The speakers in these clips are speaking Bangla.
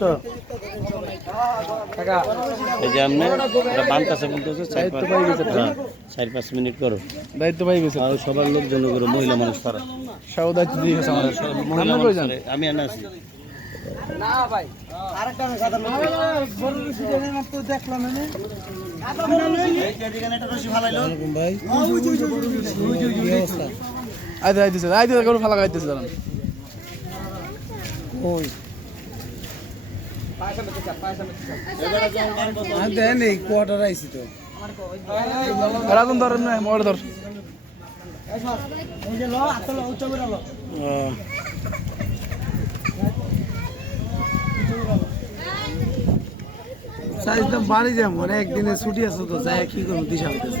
তো এই যে আপনি এটা বলতেছে চার পাঁচ। হ্যাঁ, পাঁচ মিনিট করো। দায়িত্ব পাই গেছে আর সবার লোকজন করো মহিলা মানুষ তারা। সব দায়িত্ব দিয়ে গেছে আমাদের মহিলা আমরা মানুষ। আমি আইতে আইতেছে আইতে ফালা গাইতেছে জানান ওই দেন এই কোয়ার্টার আইছি তো রাজন ধর না মোড় ধর সাইজ তো বাড়ি যাব একদিনে ছুটি আছে তো যাই কি করব দিশা হইতেছে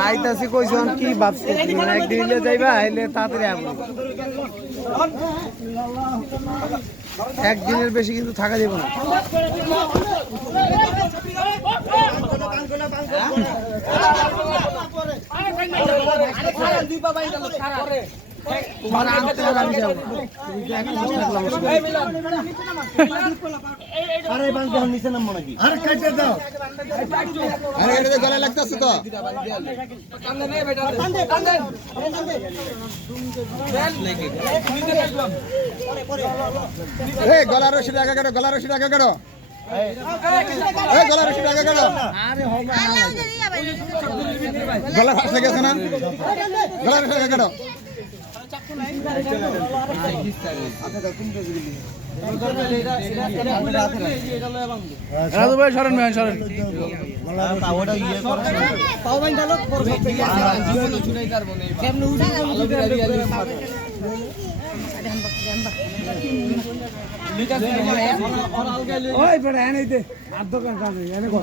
আইতাছি কইছন কি মানে একদিন হইলে যাইবা আইলে তাড়াতাড়ি একদিনের বেশি কিন্তু থাকা যাবে না তোমার আনতে আর আমি যাব তুমি তো এক মাস থাকলাম ওর সাথে। আরে এটা তো গলায় লাগতেছে তো এই গলার রশি টাকা কেন গলার রশি কেন এই গলার রশি যদি আবার গলার ফাঁস লেগেছে না গলার রশি টাকা কেন রাজু ভাই সরেন ভাই সরেন। ওই বেটা এনে দে। আর দোকান কাজে এনে কর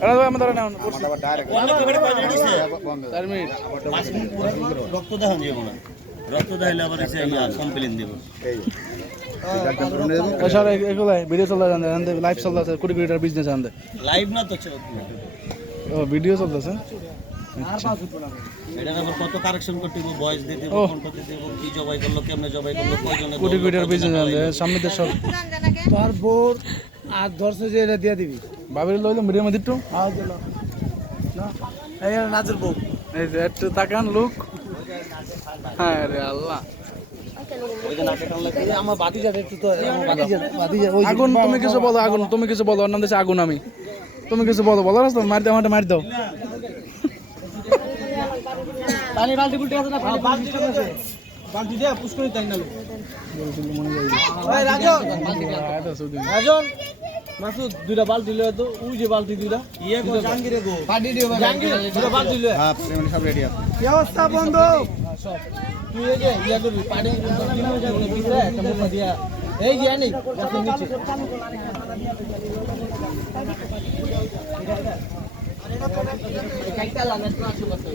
ভাই আমরা ধরে না বন্ধ চার মিনিট পাঁচ মিনিট পরে রক্ত দেখান যাব না রক্ত দেখাইলে আবার এসে কমপ্লেন দেবো সর এগুলো ভিডিও চলতে জানতে জানতে লাইভ চলতেছে কোটি কোটি টাকার বিজনেস জানতে লাইভ না তো ভিডিও চলতেছে? এটার আবার কত কারেকশন করতে হবে ভয়েস দিতে ও। হবে করতে দেবো কি জবাই করল কেমনে জবাই করল কয়জনে কোটি ধরলো, কোটি টাকার কয়জনে বিজনেস জানতে সামনে দেশ তোর বোর আর ধরছে যে এটা দিয়ে দিবি। বাবির লইলাম ভিডিওর মধ্যে একটু। আওয়াজ দিল না এই আর বউ। এই যে একটু তাকান লুক। হ্যাঁ রে আল্লাহ। আমার আগুন তুমি কিছু বলো আগুন তুমি কিছু বলো নাম দিয়েছে আগুন আমি। তুমি কিছু বলো বলো রাস্তা মার দাও আমাকে মার দাও। পানি বালতি গুলটি আছে না? বালতি আছে। বালতি দে পুশ করে তাই না রাজন। রাজন মাসুদ দুইটা বালতি লয়ে তো ওই যে বালতি দুইটা। ইয়ে গো জাহাঙ্গীরে গো পানি দিও জাহাঙ্গীর দুইটা বালতি লয়ে। হ্যাঁ পেমেন্ট সব রেডি আছে। ব্যবস্থা বন্ধ? তুই এই যে ইয়া করবি পানি দিনো যাবে একটা মোটা দিয়া এই যে আনি নিচে। ভাই ওরা ভাই দেই গেঞ্জির সামনে পেছে